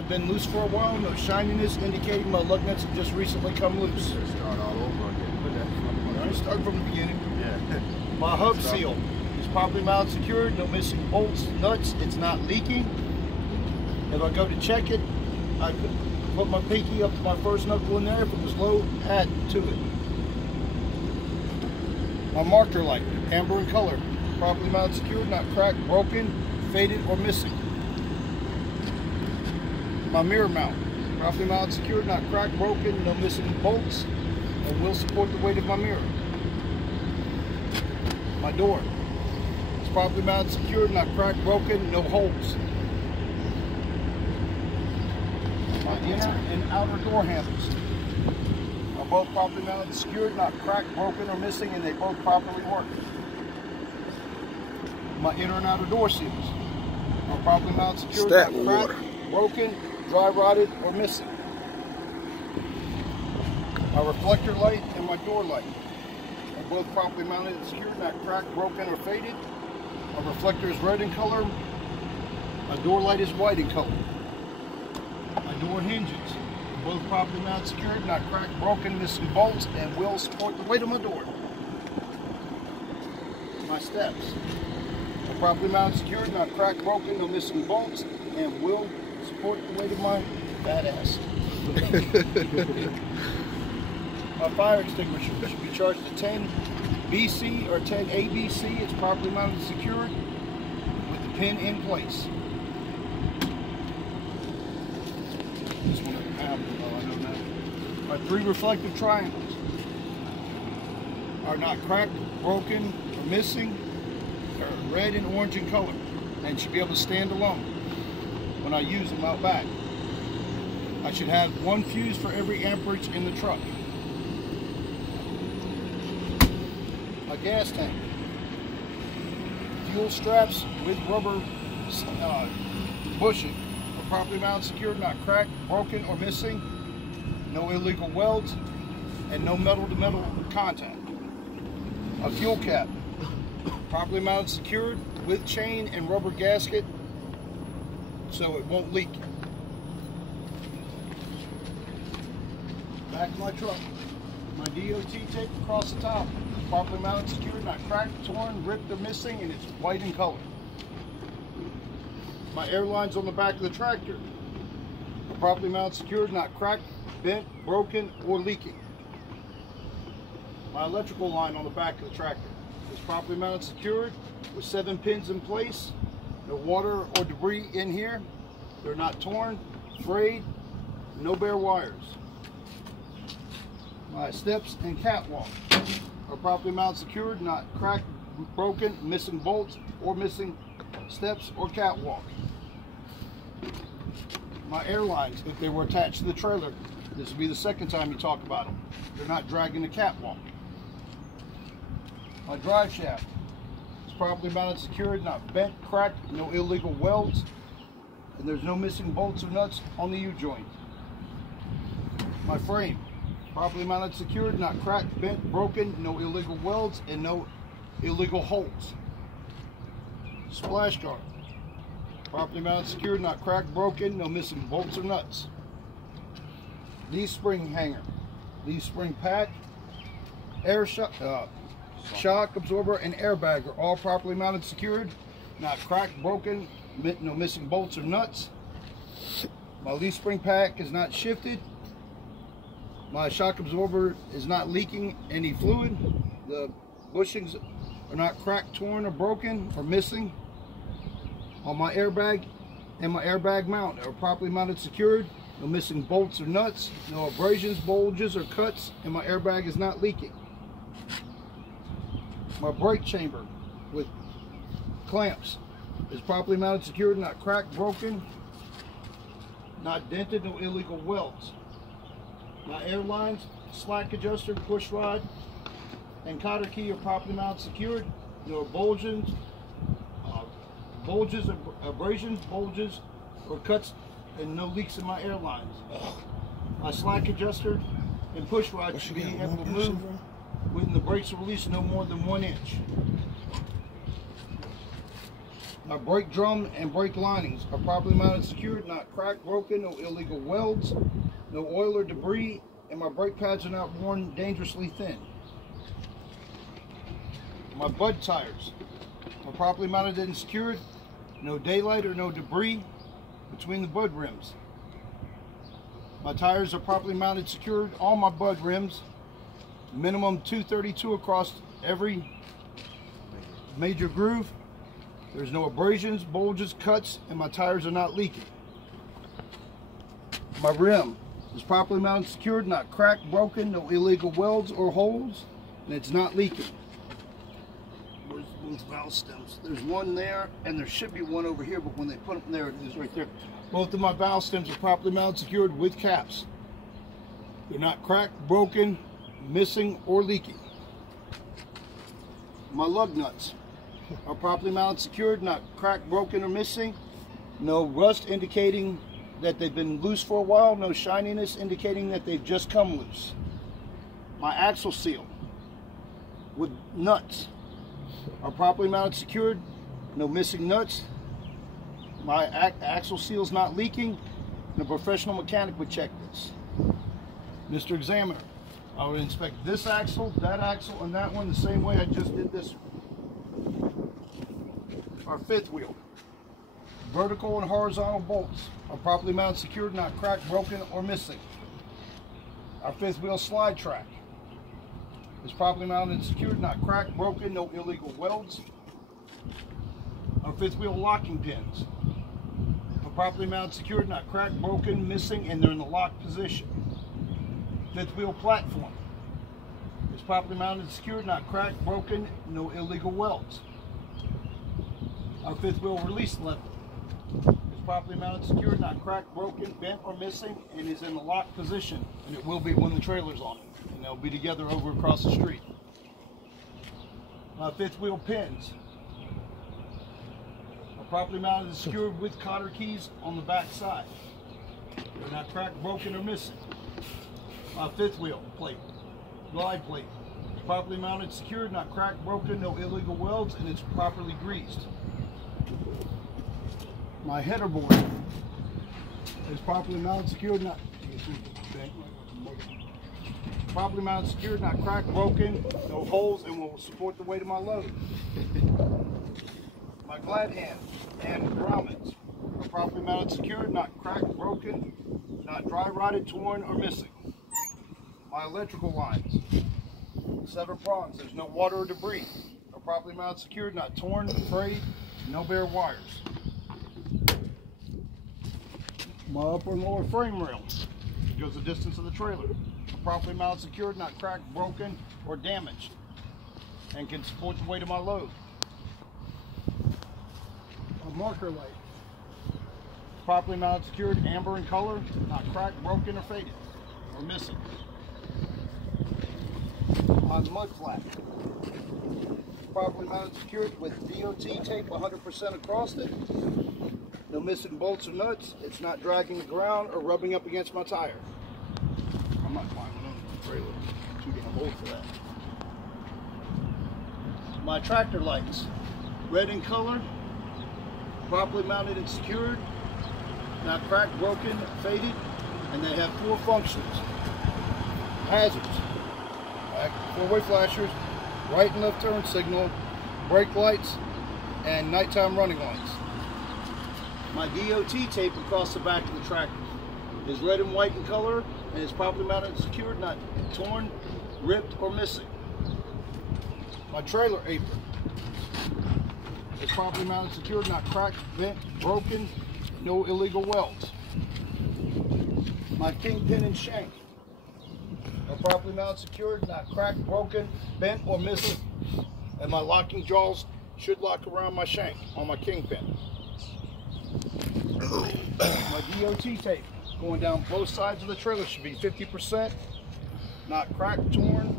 have been loose for a while, no shininess, indicating my lug nuts have just recently come loose. Start all over again. Start from the beginning. Yeah. My hub seal is properly mounted, secured, no missing bolts, nuts, it's not leaking. If I go to check it, I put my pinky up to my first knuckle in there. If it was low, add to it. My marker light, amber in color, properly mounted, secured, not cracked, broken, faded, or missing. My mirror mount, properly mounted, secured, not cracked, broken, no missing bolts, and will support the weight of my mirror. My door is properly mounted, secured, not cracked, broken, no holes. My inner and outer door handles are both properly mounted, secured, not cracked, broken, or missing, and they both properly work. My inner and outer door seals are properly mounted, secured, not cracked, broken, dry rotted, or missing. My reflector light and my door light are both properly mounted and secured, not cracked, broken, or faded. My reflector is red in color. My door light is white in color. My door hinges are both properly mounted, secured, not cracked, broken, missing bolts, and will support the weight of my door. My steps are properly mounted, secured, not cracked, broken, no missing bolts, and will support the weight of my fat ass. My fire extinguisher should be charged to 10 BC or 10 ABC. It's properly mounted and secured with the pin in place. This one doesn't have it, well, I know that. My 3 reflective triangles are not cracked, broken, or missing. They're red and orange in color and should be able to stand alone when I use them out back. I should have 1 fuse for every amperage in the truck. My gas tank. Fuel straps with rubber bushing are properly mounted, secured, not cracked, broken, or missing. No illegal welds and no metal-to-metal contact. A fuel cap. Properly mounted, secured with chain and rubber gasket so it won't leak. Back of my truck. My DOT tape across the top. Properly mounted, secured, not cracked, torn, ripped, or missing, and it's white in color. My airlines on the back of the tractor are properly mounted, secured, not cracked, bent, broken, or leaking. My electrical line on the back of the tractor is properly mounted, secured, with 7 pins in place. No water or debris in here. They're not torn, frayed, no bare wires. My steps and catwalk are properly mounted, secured, not cracked, broken, missing bolts, or missing steps or catwalk. My airlines, if they were attached to the trailer, this will be the second time you talk about them. They're not dragging the catwalk. My drive shaft is properly mounted, secured, not bent, cracked, no illegal welds, and there's no missing bolts or nuts on the U-joint. My frame, properly mounted, secured, not cracked, bent, broken, no illegal welds, and no illegal holes. Splash guard, properly mounted, secured, not cracked, broken, no missing bolts or nuts. Leaf spring hanger, leaf spring pack, air shock absorber, and airbag are all properly mounted, secured, not cracked, broken, no missing bolts or nuts. My leaf spring pack is not shifted. My shock absorber is not leaking any fluid. The bushings are not cracked, torn, or broken, or missing. On my airbag and my airbag mount are properly mounted, secured. No missing bolts or nuts. No abrasions, bulges, or cuts, and my airbag is not leaking. My brake chamber with clamps is properly mounted, secured, not cracked, broken, not dented, no illegal welds. My airlines, slack adjuster, push rod, and cotter key are properly mounted, secured. No bulges, abrasions, bulges, or cuts, and no leaks in my airlines. My slack adjuster and push rod should be able to move when the brakes are released no more than 1 inch. My brake drum and brake linings are properly mounted, secured, not cracked, broken, no illegal welds, no oil or debris, and my brake pads are not worn dangerously thin. My bud tires are properly mounted and secured, no daylight or no debris between the bud rims. My tires are properly mounted, secured, all my bud rims, minimum 232 across every major groove. There's no abrasions, bulges, cuts, and my tires are not leaking. My rim is properly mounted, secured, not cracked, broken, no illegal welds or holes, and it's not leaking. Where's both valve stems? There's one there, and there should be one over here, but when they put them there, it is right there. Both of my valve stems are properly mounted, secured with caps. They're not cracked, broken, missing, or leaking. My lug nuts are properly mounted, secured, not cracked, broken, or missing. No rust indicating that they've been loose for a while. No shininess indicating that they've just come loose. My axle seal with nuts are properly mounted, secured. No missing nuts. My axle seal is not leaking. And a professional mechanic would check this. Mr. Examiner, I would inspect this axle, and that one the same way I just did this one. Our fifth wheel, vertical and horizontal bolts are properly mounted, secured, not cracked, broken, or missing. Our fifth wheel slide track is properly mounted and secured, not cracked, broken, no illegal welds. Our fifth wheel locking pins are properly mounted, secured, not cracked, broken, missing, and they're in the locked position. Fifth wheel platform is properly mounted and secured, not cracked, broken, no illegal welds. Our fifth wheel release lever is properly mounted, secured, not cracked, broken, bent, or missing, and is in the locked position, and it will be when the trailer's on it, and they'll be together over across the street. My fifth wheel pins are properly mounted and secured with cotter keys on the back side. They're not cracked, broken, or missing. My fifth wheel plate, glide plate, is properly mounted, secured, not cracked, broken, no illegal welds, and it's properly greased. My header board is properly mounted, secured, not cracked, broken, no holes, and will support the weight of my load. My glad hand and grommets are properly mounted, secured, not cracked, broken, not dry rotted, torn, or missing. My electrical lines, 7 prongs, there's no water or debris, are properly mounted, secured, not torn, frayed, no bare wires. My upper and lower frame rail goes the distance of the trailer, are properly mounted, secured, not cracked, broken, or damaged, and can support the weight of my load. A marker light, properly mounted, secured, amber in color, not cracked, broken, or faded, or missing. My mud flap, properly mounted, secured with DOT tape 100% across it. No missing bolts or nuts. It's not dragging the ground or rubbing up against my tire. I'm not buying one on the trailer. Too damn old for that. My tractor lights, red in color, properly mounted and secured, not cracked, broken, faded, and they have 4 functions. Hazards, 4-way flashers, right and left turn signal, brake lights, and nighttime running lights. My DOT tape across the back of the tractor is red and white in color, and is properly mounted and secured, not torn, ripped, or missing. My trailer apron is properly mounted, secured, not cracked, bent, broken, no illegal welds. My kingpin and shank are properly mounted, secured, not cracked, broken, bent, or missing. And my locking jaws should lock around my shank on my kingpin. My DOT tape going down both sides of the trailer should be 50%, not cracked, torn,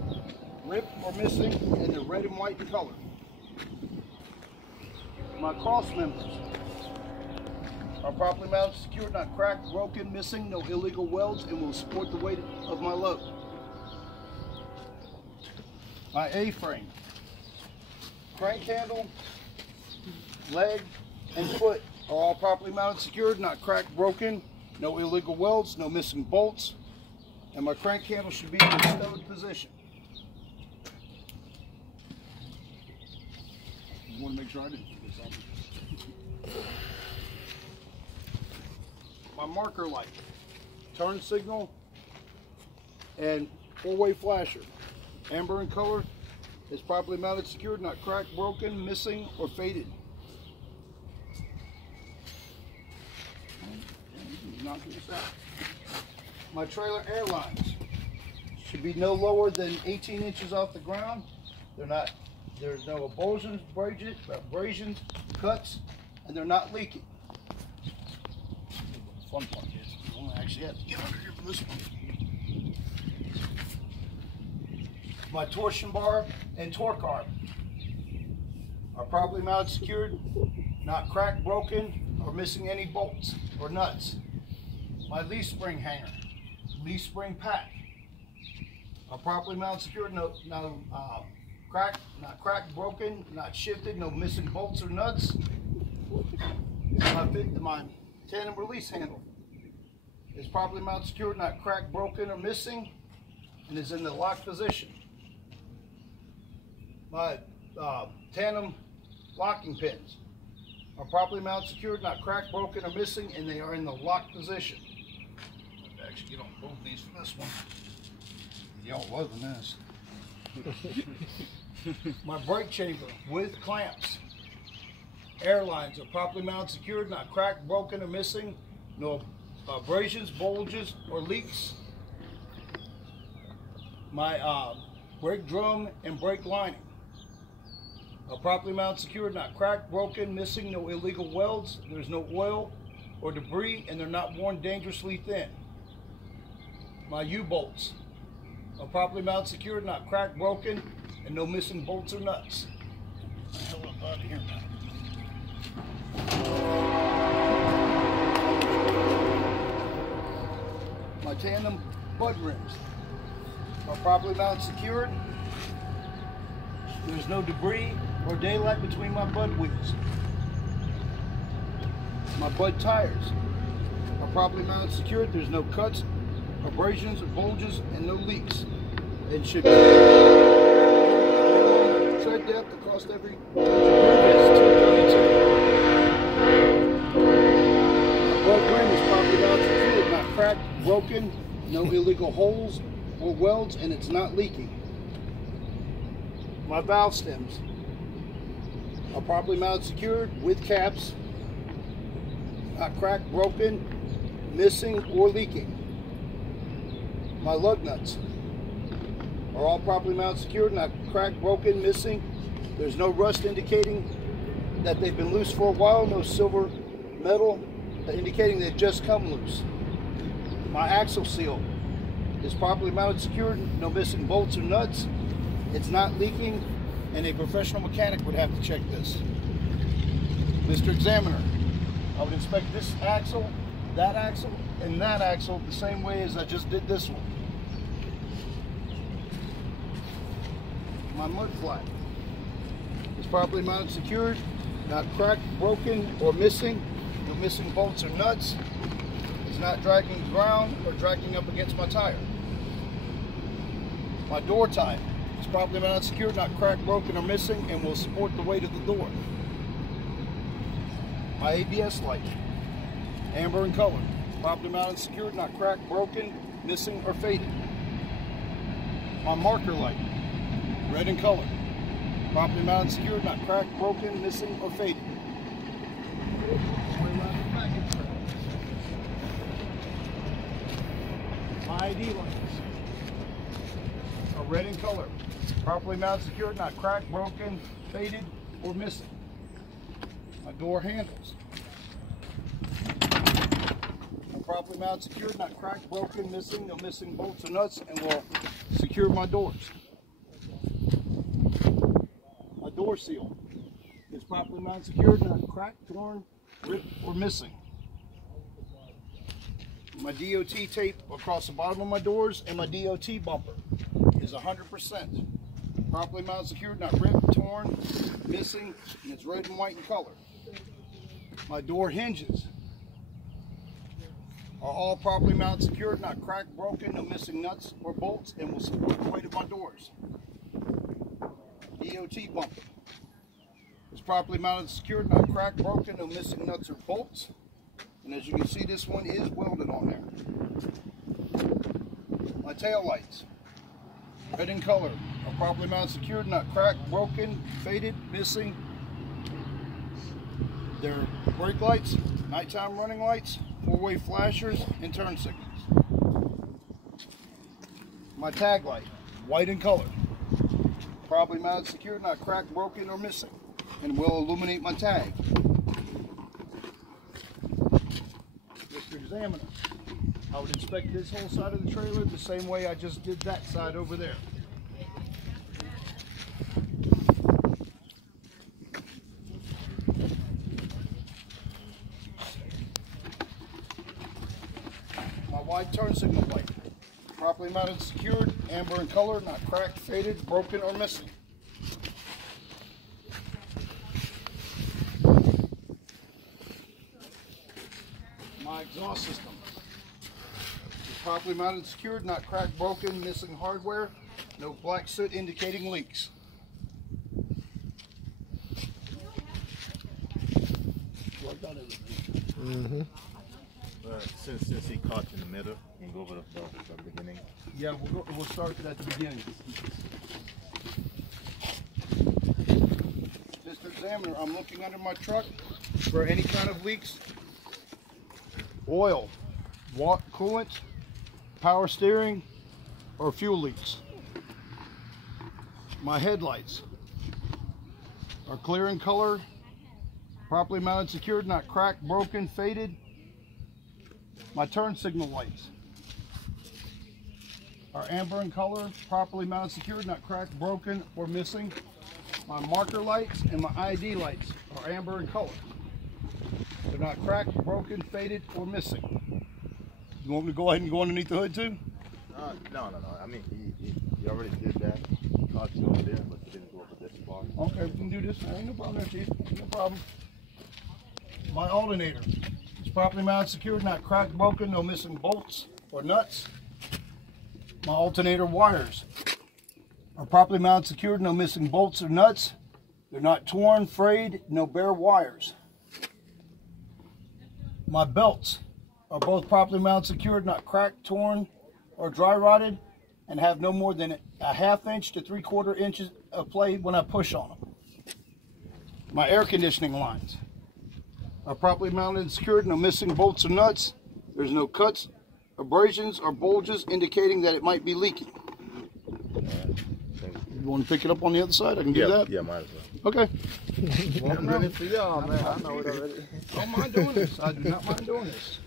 ripped, or missing, and they're red and white in color. My cross members are properly mounted, secured, not cracked, broken, missing, no illegal welds, and will support the weight of my load. My A-frame, crank handle, leg, and foot are all properly mounted, secured, not cracked, broken, no illegal welds, no missing bolts, and my crank handle should be in the stowed position. I want to make sure I didn't do something. My marker light, turn signal, and four-way flasher, amber in color, is properly mounted, secured, not cracked, broken, missing, or faded. My trailer airlines should be no lower than 18 inches off the ground. There's no abrasions, cuts, and they're not leaking. The fun part is you only actually have to get under here for this one. My torsion bar and torque arm are properly mounted, secured, not cracked, broken, or missing any bolts or nuts. My leaf spring hanger, leaf spring pack are properly mounted, secured, not cracked, broken, not shifted, no missing bolts or nuts. My tandem release handle is properly mounted, secured, not cracked, broken, or missing, and is in the locked position. My tandem locking pins are properly mounted, secured, not cracked, broken, or missing, and they are in the locked position. I'll actually get on both these for this one. Y'all loving this. My brake chamber with clamps, airlines are properly mounted, secured, not cracked, broken, or missing, no abrasions, bulges, or leaks. My brake drum and brake lining are properly mounted, secured, not cracked, broken, missing, no illegal welds, there's no oil or debris, and they're not worn dangerously thin. My U-bolts are properly mounted, secured, not cracked, broken, and no missing bolts or nuts. Get the hell up out of here now. My tandem bud rims are properly mounted, secured. There's no debris or daylight between my bud wheels. My bud tires are properly mounted, secured. There's no cuts, abrasions, bulges, and no leaks. It should be tread depth. The cost every is $232. My bud rim is properly mounted, secured, not cracked, broken, no illegal holes or welds, and it's not leaking. My valve stems are properly mounted, secured, with caps, not cracked, broken, missing, or leaking. My lug nuts are all properly mounted, secured, not cracked, broken, missing. There's no rust indicating that they've been loose for a while, no silver metal indicating they've just come loose. My axle seal is properly mounted, secured, no missing bolts or nuts. It's not leaking, and a professional mechanic would have to check this. Mr. Examiner, I would inspect this axle, and that axle the same way as I just did this one. My mud flat is properly mounted, secured, not cracked, broken, or missing. No missing bolts or nuts. It's not dragging the ground or dragging up against my tire. My door tie is properly mounted, secured, not cracked, broken, or missing, and will support the weight of the door. My ABS light, amber in color, properly mounted, secured, not cracked, broken, missing, or faded. My marker light, red in color, properly mounted, secured, not cracked, broken, missing, or faded. My ID lights are red in color, properly mounted, secured, not cracked, broken, faded, or missing. My door handles are properly mounted, secured, not cracked, broken, missing, no missing bolts or nuts, and will secure my doors. My door seal is properly mounted, secured, not cracked, torn, ripped, or missing. My DOT tape across the bottom of my doors and my DOT bumper is 100%. Properly mounted, secured, not ripped, torn, missing, and it's red and white in color. My door hinges are all properly mounted, secured, not cracked, broken, no missing nuts or bolts, and will support the weight of my doors. DOT bumper is properly mounted, secured, not cracked, broken, no missing nuts or bolts. And as you can see, this one is welded on there. My tail lights, red in color, are properly mounted, secured, not cracked, broken, faded, missing. They're brake lights, nighttime running lights, four-way flashers, and turn signals. My tag light, white in color, properly mounted, secured, not cracked, broken, or missing, and will illuminate my tag. Mr. Examiner, I would inspect this whole side of the trailer the same way I just did that side over there. Wide turn signal light, properly mounted, secured, amber in color, not cracked, faded, broken, or missing. My exhaust system is properly mounted, secured, not cracked, broken, missing hardware, no black soot indicating leaks. Mm-hmm. Since he caught in the middle, you can go over the beginning. Yeah, we'll start it at the beginning. Mr. Examiner, I'm looking under my truck for any kind of leaks. Oil, coolant, power steering, or fuel leaks. My headlights are clear in color, properly mounted, secured, not cracked, broken, faded. My turn signal lights are amber in color, properly mounted, secured, not cracked, broken, or missing. My marker lights and my ID lights are amber in color. They're not cracked, broken, faded, or missing. You want me to go ahead and go underneath the hood too? No. I mean, he already did that. He caught you over there, but he didn't go over this far. Okay, we can do this. Ain't no problem there, Chief. No problem. My alternator. Properly mounted, secured, not cracked, broken, no missing bolts or nuts. My alternator wires are properly mounted, secured, no missing bolts or nuts. They're not torn, frayed, no bare wires. My belts are both properly mounted, secured, not cracked, torn, or dry rotted, and have no more than a ½ inch to 3/4 inches of play when I push on them. My air conditioning lines are properly mounted and secured, no missing bolts or nuts. There's no cuts, abrasions, or bulges indicating that it might be leaking. You want to pick it up on the other side? I can do that? Yeah, might as well. Okay. I'm ready for y'all, man. I know it already. I don't mind doing this. I do not mind doing this.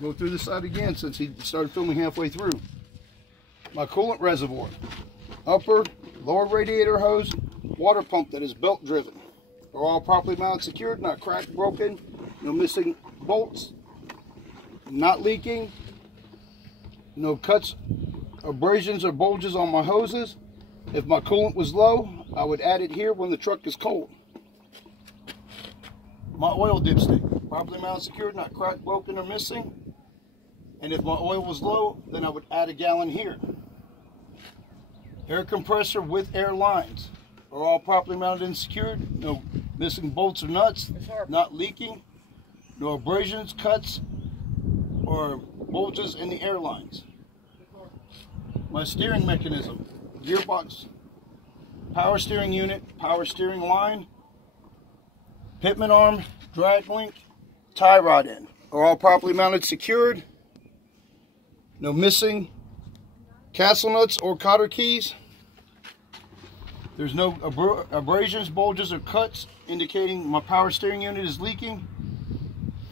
Go through this side again since he started filming halfway through. My coolant reservoir, upper, lower radiator hose, water pump that is belt driven, are all properly mounted, secured, not cracked, broken, no missing bolts, not leaking, no cuts, abrasions, or bulges on my hoses. If my coolant was low, I would add it here when the truck is cold. My oil dipstick, properly mounted, secured, not cracked, broken, or missing. And if my oil was low, then I would add a gallon here. Air compressor with airlines are all properly mounted and secured. No missing bolts or nuts, not leaking, no abrasions, cuts, or bulges in the airlines. My steering mechanism, gearbox, power steering unit, power steering line, pitman arm, drag link, tie rod end are all properly mounted, secured. No missing castle nuts or cotter keys. There's no abrasions, bulges, or cuts indicating my power steering unit is leaking.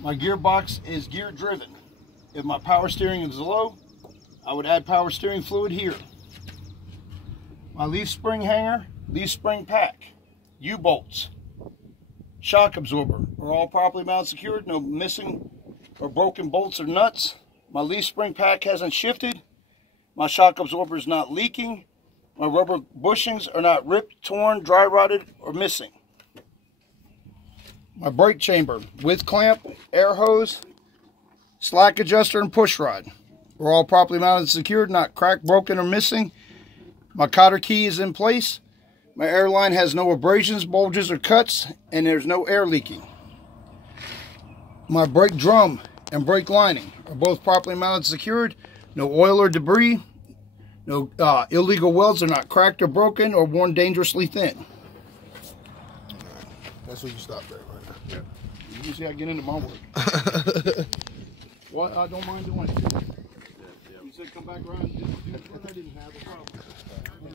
My gearbox is gear driven. If my power steering is low, I would add power steering fluid here. My leaf spring hanger, leaf spring pack, U-bolts, shock absorber are all properly mounted, secured. No missing or broken bolts or nuts. My leaf spring pack hasn't shifted. My shock absorber is not leaking. My rubber bushings are not ripped, torn, dry rotted, or missing. My brake chamber with clamp, air hose, slack adjuster, and push rod. We're all properly mounted and secured, not cracked, broken, or missing. My cotter key is in place. My airline has no abrasions, bulges, or cuts, and there's no air leaking. My brake drum and brake lining are both properly mounted and secured. No oil or debris. No illegal welds are not cracked or broken or worn dangerously thin. That's what you stop there, right? Yeah. You see, I get into my work. Well, I don't mind doing it. You said come back around and do it. I didn't have a problem.